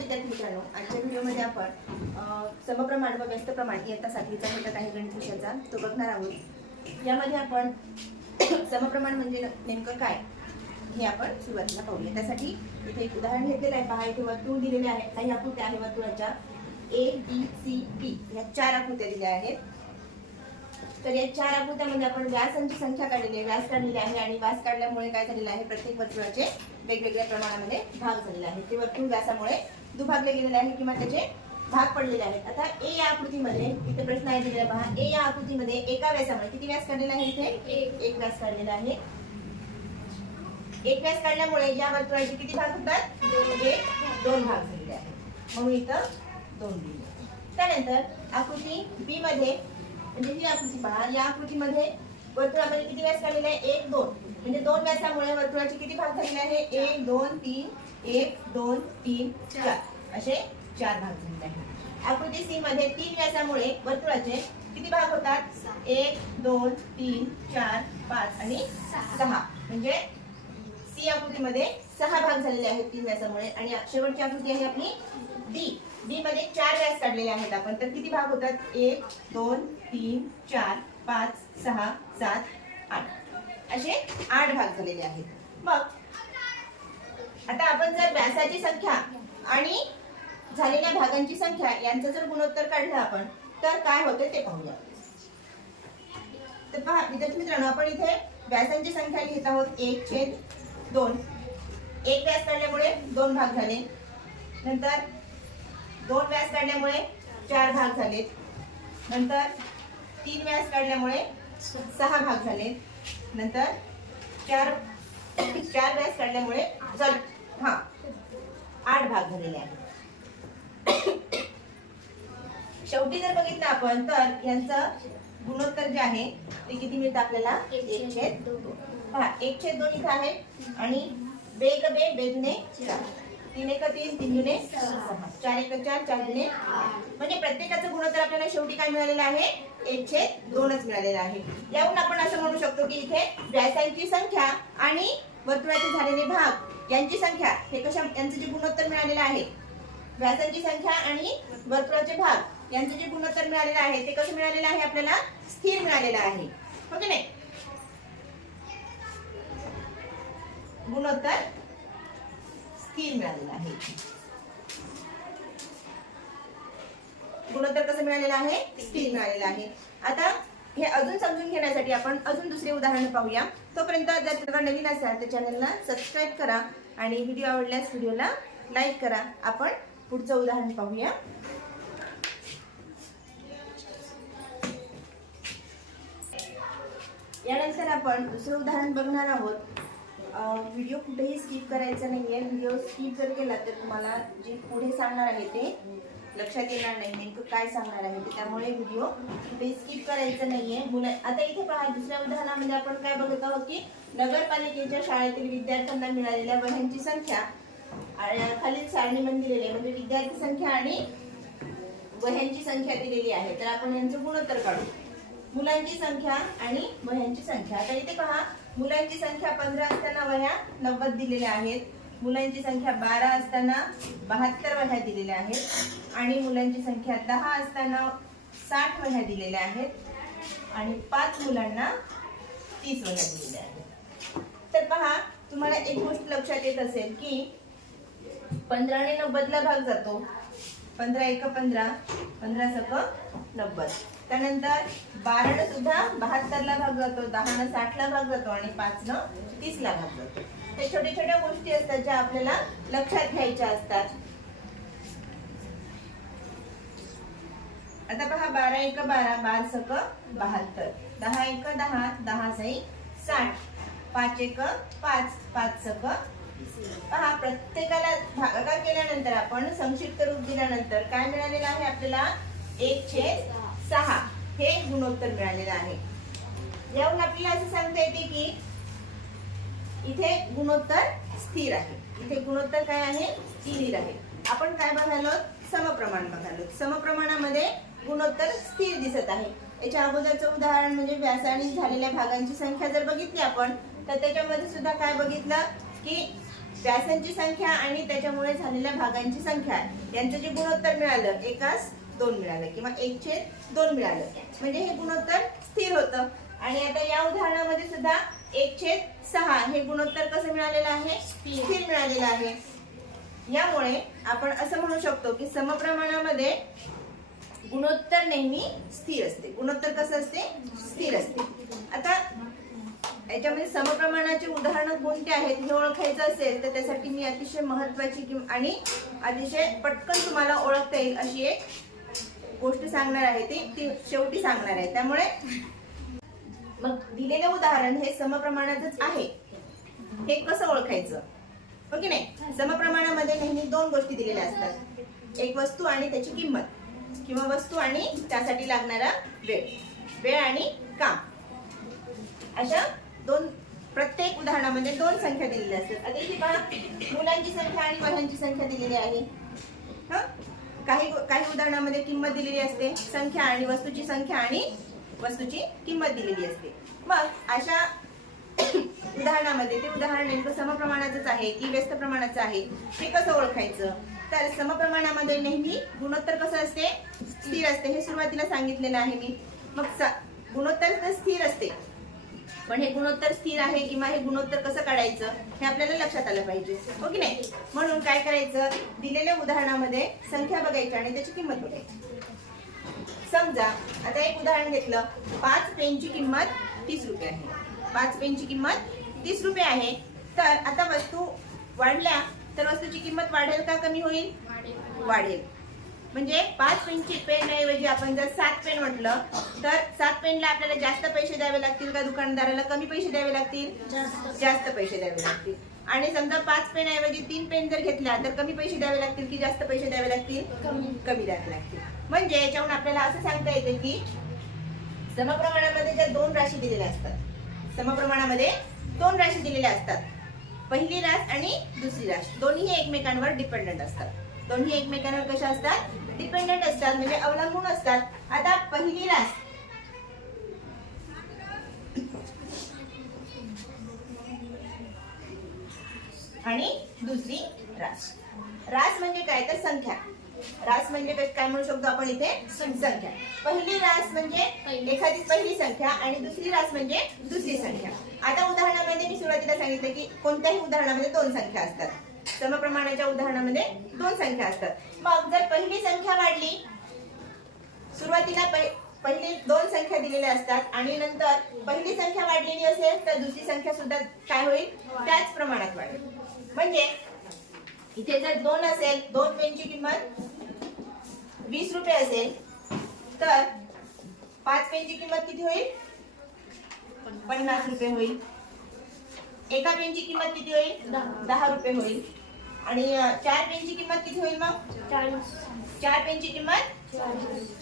विद्यार्थी मित्रांनो आजच्या व्हिडिओमध्ये आपण समप्रमाण व व्यस्त प्रमाण इयत्ता सातवीचा घटक आहे गणित विषयाचा तो बघणार आहोत. यामध्ये आपण समप्रमाण म्हणजे नेमकं काय हे आपण सुरुवातीला पाहूया. त्यासाठी इथे एक उदाहरण घेतलेलं आहे. पहा इथे वर्तुळ दिलेले आहे. काही आकृत्या आहे वर्तुळाच्या. ए बी सी पी ह्या चार आकृत्या दिल्या आहेत. तर या चार आकृत्यामध्ये आपण व्यासांची संख्या काढलेली आहे. व्यास काढलेले आहे आणि व्यास काढल्यामुळे काय झालेलं आहे? प्रत्येक वर्तुळाचे वेगवेगळ्या प्रमाणामध्ये भाग झालेले आहेत. ते वर्तुळ व्यासामुळे दुभागले गेलेले आहे किंवा त्याचे भाग पडलेले आहेत. आता ए या आकृतीमध्ये इथे प्रश्न आहे दिलेला पहा. ए या आकृतीमध्ये एका व्यासामुळे किती व्यास काढलेला आहे इथे? एक. व्यास काढलेला आहे. एक व्यास काढल्यामुळे या वर्तुळाचे किती भाग होतात? दोन भाग झालेले आहेत. म्हणून इथं दोन दिले त्यानंतर आकृती बी मध्ये म्हणजे ही आकृती पहा. या आकृतीमध्ये वर्तुळामध्ये किती व्यास काढलेले आहे? एक दोन. म्हणजे दोन व्यासामुळे वर्तुळाचे किती भाग झालेले आहे? एक दोन तीन. एक दोन तीन चार. असे चार भाग झालेले आहेत. आकृती सी मध्ये तीन व्यासामुळे वर्तुळाचे किती भाग होतात? एक दोन तीन चार पाच आणि सहा. म्हणजे सी आकृतीमध्ये सहा भाग झालेले आहेत तीन व्यासामुळे. आणि शेवटची आकृती आहे आपली डी. डी मध्ये चार व्यास काढलेले आहेत आपण. तर किती भाग होतात? एक दोन तीन चार पाच सहा सात आठ. असे आठ भाग झालेले आहेत. मग आता आपण जर व्यासाची संख्या आणि झालेल्या भागांची संख्या यांचं जर गुणोत्तर काढलं आपण तर काय होते ते पाहूया. तर पहा विद्यार्थी मित्रांनो आपण इथे व्यासांची संख्या लिहित आहोत. एक छेद दोन. एक व्यास काढल्यामुळे दोन भाग झाले. नंतर दोन व्यास काढल्यामुळे चार भाग झाले नंतर तीन व्यास काढल्यामुळे सहा भाग झाले नंतर चार चार व्यास काढल्यामुळे हा आठ भाग झालेले आहेत. शेवटी जर बघितलं आपण तर यांचं गुणोत्तर जे आहे ते किती मिळतं आपल्याला? एक छेद पहा एक छेद दोन इथं आहे आणि बेग बे बेदने चार. तीन एक तीन तीन दुने चार एक चार चार दुने म्हणजे प्रत्येकाचं गुणोत्तर आपल्याला शेवटी काय मिळालेलं आहे? एक छेद दोनच मिळालेलं आहे. याहून आपण असं म्हणू शकतो की इथे व्यासांची संख्या आणि वर्तुळाचे झालेले भाग यांची संख्या हे कशा यांचं जे गुणोत्तर मिळालेलं आहे? व्यासांची संख्या आणि वर्तुळाचे भाग यांचं जे गुणोत्तर मिळालेलं आहे ते कसं मिळालेलं आहे आपल्याला? स्थिर मिळालेलं आहे. हो ओके नाही? गुणोत्तर स्थिर मिळालेला आहे. गुणोत्तर कसं मिळालेलं आहे? स्थिर मिळालेलं आहे. आता हे अजून समजून घेण्यासाठी आपण अजून दुसरे उदाहरण पाहूया. तोपर्यंत जर तुम्हाला नवीन असाल तर चॅनलला सबस्क्राईब करा आणि व्हिडिओ आवडल्यास व्हिडिओला लाईक करा. आपण पुढचं उदाहरण पाहूया. यानंतर आपण दुसरं उदाहरण बघणार आहोत. व्हिडिओ कुठेही स्किप करायचा नाही आहे व्हिडिओ स्किप जर केला तर तुम्हाला जे पुढे सांगणार आहे ते लक्षात येणार नाही. नेमकं काय सांगणार आहे ते. त्यामुळे व्हिडिओ कुठेही स्किप करायचं आहे मुला आता इथे पहा दुसऱ्या उदाहरणामध्ये आपण काय बघत आहोत की नगरपालिकेच्या शाळेतील विद्यार्थ्यांना मिळालेल्या वह्यांची संख्या आणि खालील सारणीमध्ये दिलेली आहे. म्हणजे विद्यार्थी संख्या आणि वह्यांची संख्या दिलेली आहे. तर आपण यांचं गुणोत्तर काढू. मुलांची संख्या आणि वह्यांची संख्या. आता इथे पहा मुलांची संख्या पंधरा असताना वह्या नव्वद दिलेल्या आहेत. मुलांची संख्या बारा असताना बहात्तर वह्या दिलेल्या आहेत. आणि मुलांची संख्या दहा असताना साठ वह्या दिलेल्या आहेत. आणि पाच मुलांना तीस वह्या दिलेल्या आहेत. तर पहा तुम्हाला एक गोष्ट लक्षात येत असेल की पंधराने नव्वदला भाग जातो. पंधरा एक पंधरा पंधरा सक नव्वद. त्यानंतर बारानं सुद्धा बहात्तरला भाग जातो दहानं साठला भाग जातो आणि पाचनं तीसला भाग जातो. हे छोट्या छोट्या गोष्टी असतात ज्या आपल्याला लक्षात घ्यायच्या असतात. आता पहा बारा एक बारा बार सक बहात्तर. दहा एक दहा दहा सई साठ. पाच एक पाच पाच सक पहा प्रत्येकाला भागाकार केल्यानंतर आपण संक्षिप्त रूप दिल्यानंतर काय मिळालेलं आहे आपल्याला? एक छेद सहा हे गुणोत्तर मिळालेलं आहे. यावरून आपल्याला असं सांगता येते की इथे गुणोत्तर स्थिर आहे. इथे गुणोत्तर काय आहे? स्थिर आहे. आपण काय बघालो समप्रमाण बघालो समप्रमाणामध्ये गुणोत्तर स्थिर दिसत आहे. याच्या अगोदरचं उदाहरण म्हणजे व्यासाने झालेल्या भागांची संख्या जर बघितली आपण तर त्याच्यामध्ये सुद्धा काय बघितलं? की व्यासांची संख्या आणि त्याच्यामुळे झालेल्या भागांची संख्या. यांचं जे गुणोत्तर मिळालं एकाच दोन मिळालं किंवा एक छेद दोन मिळालं. म्हणजे हे गुणोत्तर स्थिर होतं. आणि आता या उदाहरणामध्ये सुद्धा एक छेद सहा हे गुणोत्तर कसं मिळालेलं आहे? स्थिर. मिळालेलं आहे. यामुळे आपण असं म्हणू शकतो की समप्रमाणामध्ये गुणोत्तर नेहमी स्थिर असते. गुणोत्तर कसं असते? स्थिर असते. आता याच्यामध्ये समप्रमाणाचे उदाहरणं कोणते आहेत हे ओळखायचं असेल तर त्यासाठी मी अतिशय महत्वाची किंवा आणि अतिशय पटकन तुम्हाला ओळखता येईल अशी एक गोष्ट सांगणार आहे ती ती शेवटी सांगणार आहे. त्यामुळे मग दिलेलं उदाहरण हे समप्रमाणातच आहे. हे कसं ओळखायचं? हो की नाही? समप्रमाणामध्ये नेहमी दोन गोष्टी दिलेल्या असतात. एक वस्तू आणि त्याची किंमत. किंवा वस्तू आणि त्यासाठी लागणारा वेळ. वेळ आणि काम. अशा दोन प्रत्येक उदाहरणामध्ये दोन संख्या दिलेल्या असतात. आता इथे पहा. मुलांची संख्या आणि वह्यांची संख्या दिलेली आहे. हं? काही काही उदाहरणामध्ये किंमत दिलेली असते. संख्या आणि वस्तूची संख्या आणि वस्तूची किंमत दिलेली असते. मग अशा उदाहरणामध्ये ते उदाहरण नेमकं समप्रमाणाचंच आहे की व्यस्त प्रमाणाचं आहे? ते कसं ओळखायचं? तर समप्रमाणामध्ये नेहमी गुणोत्तर कसं असते? स्थिर असते. हे सुरुवातीला सांगितलेलं आहे मी. मग स- गुणोत्तर स्थिर असते. पण हे गुणोत्तर स्थिर आहे किंवा हे गुणोत्तर कसं काढायचं हे आपल्याला लक्षात आलं पाहिजे. हो की नाही? म्हणून काय करायचं? दिलेल्या उदाहरणामध्ये संख्या बघायची आणि त्याची किंमत बघायची. समजा आता एक उदाहरण घेतलं. पाच पेनची किंमत तीस रुपये आहे. पाच पेनची किंमत तीस रुपये आहे. तर आता वस्तू वाढल्या तर वस्तूची किंमत वाढेल का कमी होईल? वाढेल. म्हणजे पाच पेनची पेन ऐवजी आपण जर सात पेन म्हटलं तर सात पेनला आपल्याला जास्त पैसे द्यावे लागतील का दुकानदाराला? कमी पैसे द्यावे लागतील? जास्त. पैसे द्यावे लागतील. आणि समजा पाच पेन ऐवजी तीन पेन जर घेतल्या तर कमी पैसे द्यावे लागतील की जास्त पैसे द्यावे लागतील? कमी. द्यावे लागतील. म्हणजे याच्याहून आपल्याला असं सांगता येते की समप्रमाणामध्ये ज्या दोन राशी दिलेल्या असतात समप्रमाणामध्ये दोन राशी दिलेल्या असतात. पहिली रास आणि दुसरी रास. दोन्ही एकमेकांवर डिपेंडंट असतात. दोन्ही एकमेकांवर कशा असतात? डिपेंडंट असतात म्हणजे अवलंबून असतात. आता पहिली रास. आणि दुसरी रास. रास म्हणजे काय? तर संख्या. रास म्हणजे काय काय म्हणू शकतो आपण इथे? संख्या. पहिली रास म्हणजे एखादी पहिली संख्या आणि दुसरी रास म्हणजे दुसरी संख्या. आता उदाहरणामध्ये मी सुरुवातीला सांगितलं की कोणत्याही उदाहरणामध्ये दोन संख्या असतात. समप्रमाणाच्या उदाहरणामध्ये दोन संख्या असतात. मग जर पहिली संख्या वाढली सुरुवातीला पहिली दोन संख्या दिलेल्या असतात आणि नंतर पहिली संख्या वाढलेली असेल तर दुसरी संख्या सुद्धा काय होईल? त्याच प्रमाणात वाढेल. म्हणजे इथे जर दोन असेल दोन पेनची किंमत वीस रुपये असेल तर पाच पेनची किंमत किती होईल? पन्नास रुपये होईल. एका पेनची किंमत किती होईल? दहा. रुपये होईल. आणि चार पेनची किंमत किती होईल मग? चार पेनची किंमत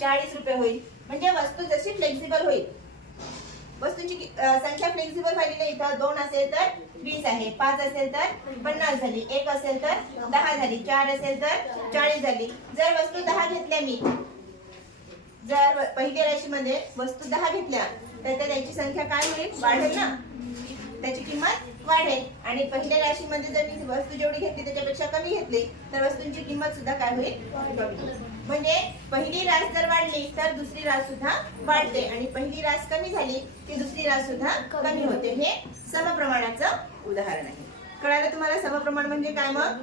चाळीस. रुपये होईल. म्हणजे वस्तू जशी फ्लेक्झिबल होईल. वस्तूची संख्या फ्लेक्झिबल झाली नाही. इथं दोन असेल तर वीस आहे. पाच असेल तर पन्नास झाली. एक असेल तर दहा झाली. चार असेल तर चाळीस झाली. जर वस्तू दहा घेतल्या मी जर पहिल्या राशीमध्ये वस्तू दहा घेतल्या तर त्या त्याची संख्या काय होईल? वाढेल ना? त्याची किंमत वाढेल. आणि पहिल्या राशीमध्ये जर मी वस्तू जेवढी घेतली त्याच्यापेक्षा कमी घेतली तर वस्तूंची किंमत सुद्धा काय होईल? म्हणजे पहिली रास जर वाढली तर दुसरी रास सुद्धा वाढते. आणि पहिली रास कमी झाली की दुसरी रास सुद्धा कमी होते. हे समप्रमाणाचं उदाहरण आहे. कळालं तुम्हाला समप्रमाण म्हणजे काय मग?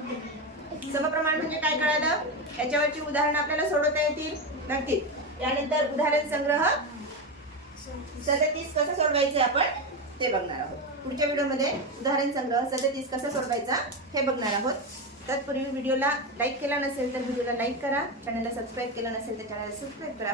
समप्रमाण म्हणजे काय कळालं? याच्यावरची उदाहरणं आपल्याला सोडवता येतील? नक्कीच. त्यानंतर उदाहरण संग्रह. सदतीस कसं सोडवायचे आपण? ते बघणार आहोत. पुढच्या व्हिडिओमध्ये उदाहरण संग्रह सदतीस कसा सोडवायचा हे बघणार आहोत. तत्पूर्वी व्हिडिओला लाईक केला नसेल तर व्हिडिओला लाईक करा. चॅनलला सबस्क्राईब केलं नसेल तर चॅनलला सबस्क्राईब करा.